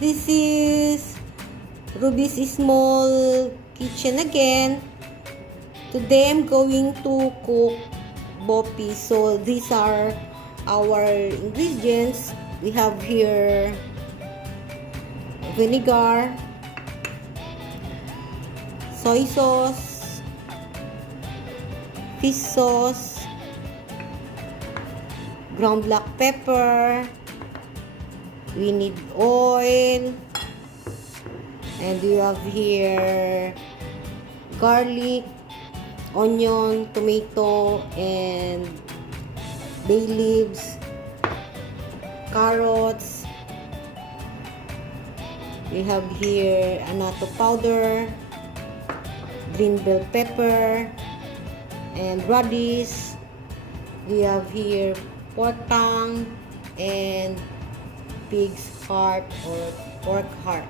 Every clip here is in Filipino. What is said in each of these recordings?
This is Ruby's small kitchen again. Today I'm going to cook BOPIS. So these are our ingredients. We have here vinegar, soy sauce, fish sauce, ground black pepper. We need oil, and we have here garlic, onion, tomato, and bay leaves, carrots. We have here annatto powder, green bell pepper, and radish. We have here pork tongue and pig's heart or pork heart.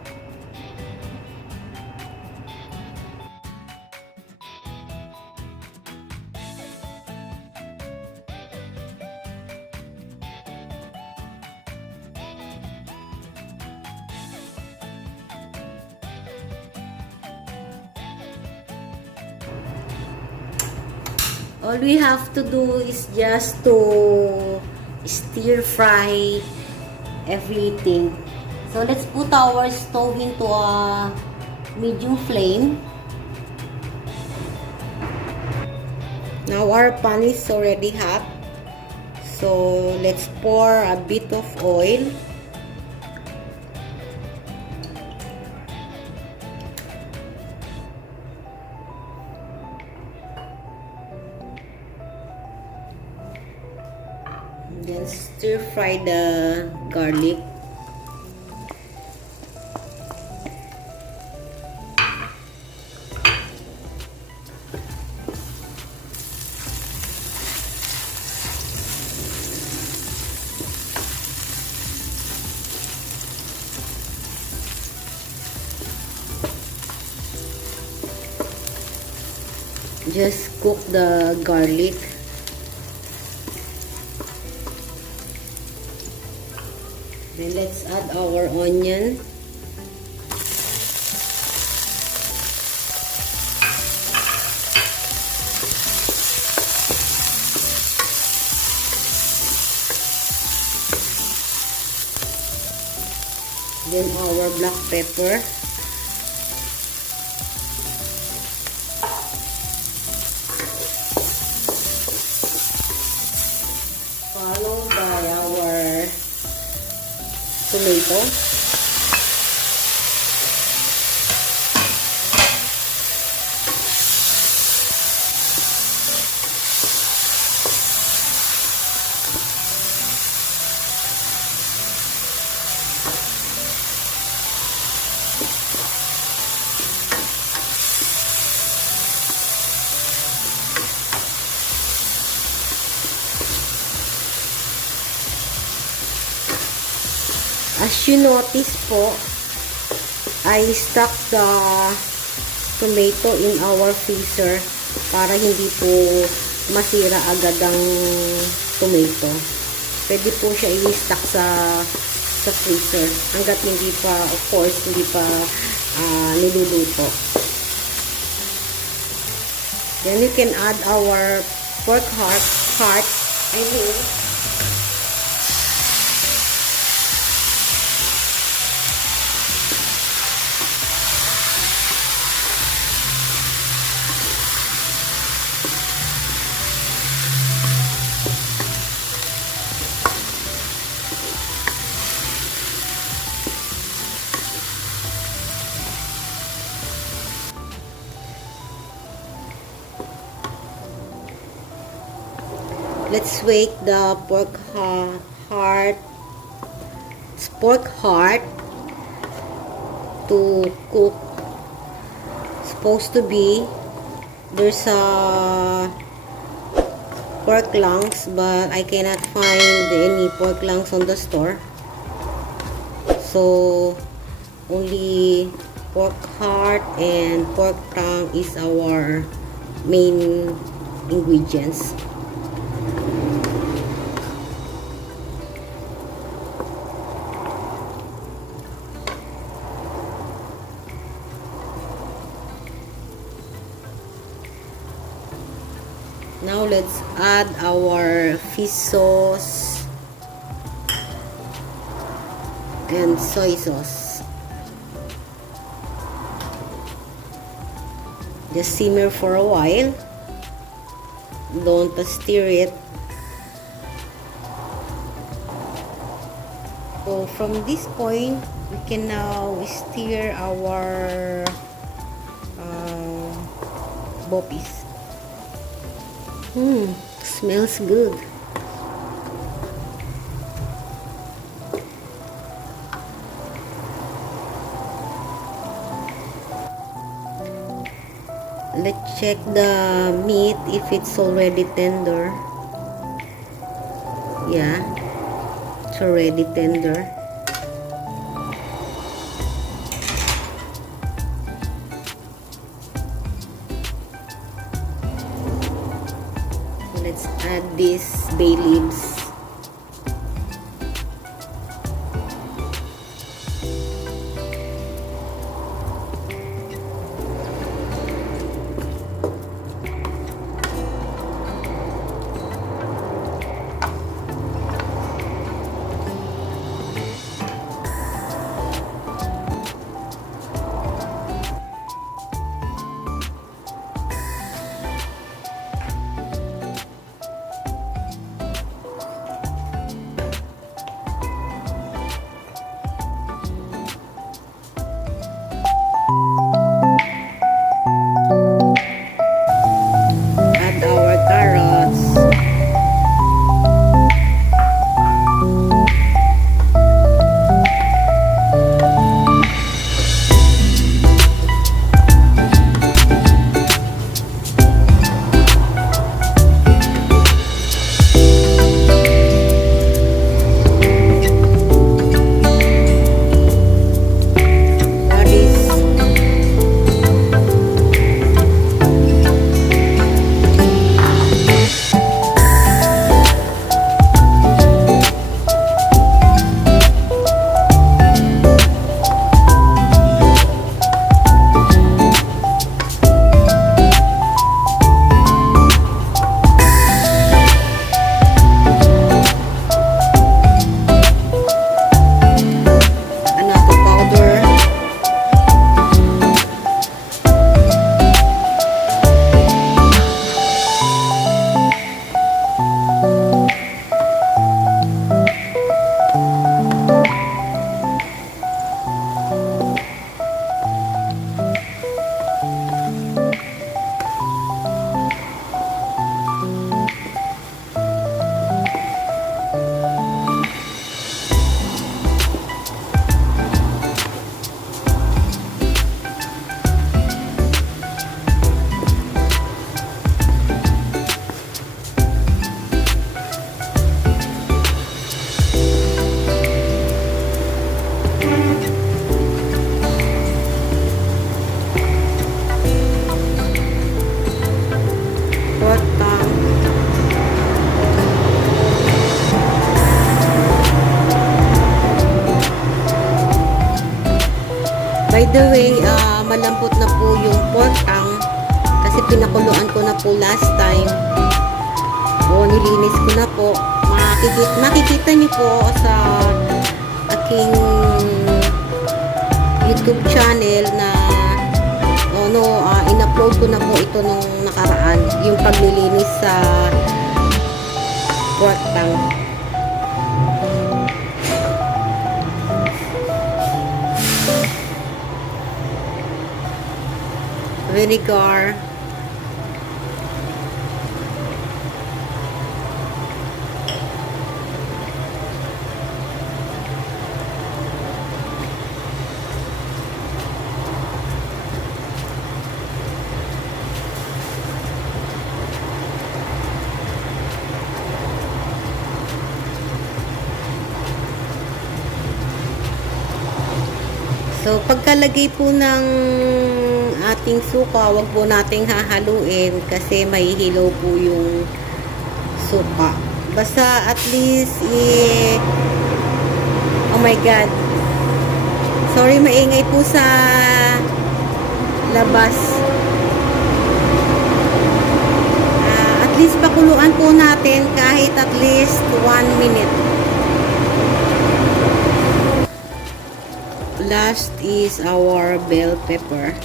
All we have to do is just to stir fry everything. So let's put our stove into a medium flame. Now our pan is already hot. So let's pour a bit of oil. Then stir fry the garlic. Just cook the garlic. Then let's add our onion. Then our black pepper. Followed by our tomato. As you notice po, I stuck the tomato in our freezer para hindi po masira agad ang tomato. Pwede po siya i-stuck sa freezer hanggat hindi pa, of course, hindi pa niluluto. Then we can add our pork heart. Let's wake the pork heart to cook. Supposed to be there's a pork lungs, but I cannot find any pork lungs on the store. So only pork heart and pork tongue is our main ingredients. Now let's add our fish sauce and soy sauce. Just simmer for a while. Don't stir it. So from this point, we can now stir our BOPIS. Smells good. Let's check the meat if it's already tender. Yeah, it's already tender. Let's add these bay leaves. Add our carrots. By the way, malambot na po yung pork tongue kasi pinakuluan ko na po last time. O, nilinis ko na po. Makikita niyo po sa aking YouTube channel na in-upload ko na po ito nung nakaraan, yung paglilinis sa pork tongue. Vinegar, so pagkalagay po ng ating suka, wag po nating hahaluin kasi mahihilaw po yung suka. Basta at least oh my god, sorry, maingay po sa labas. At least pakuluan po natin kahit at least 1 minute. Last is our bell pepper.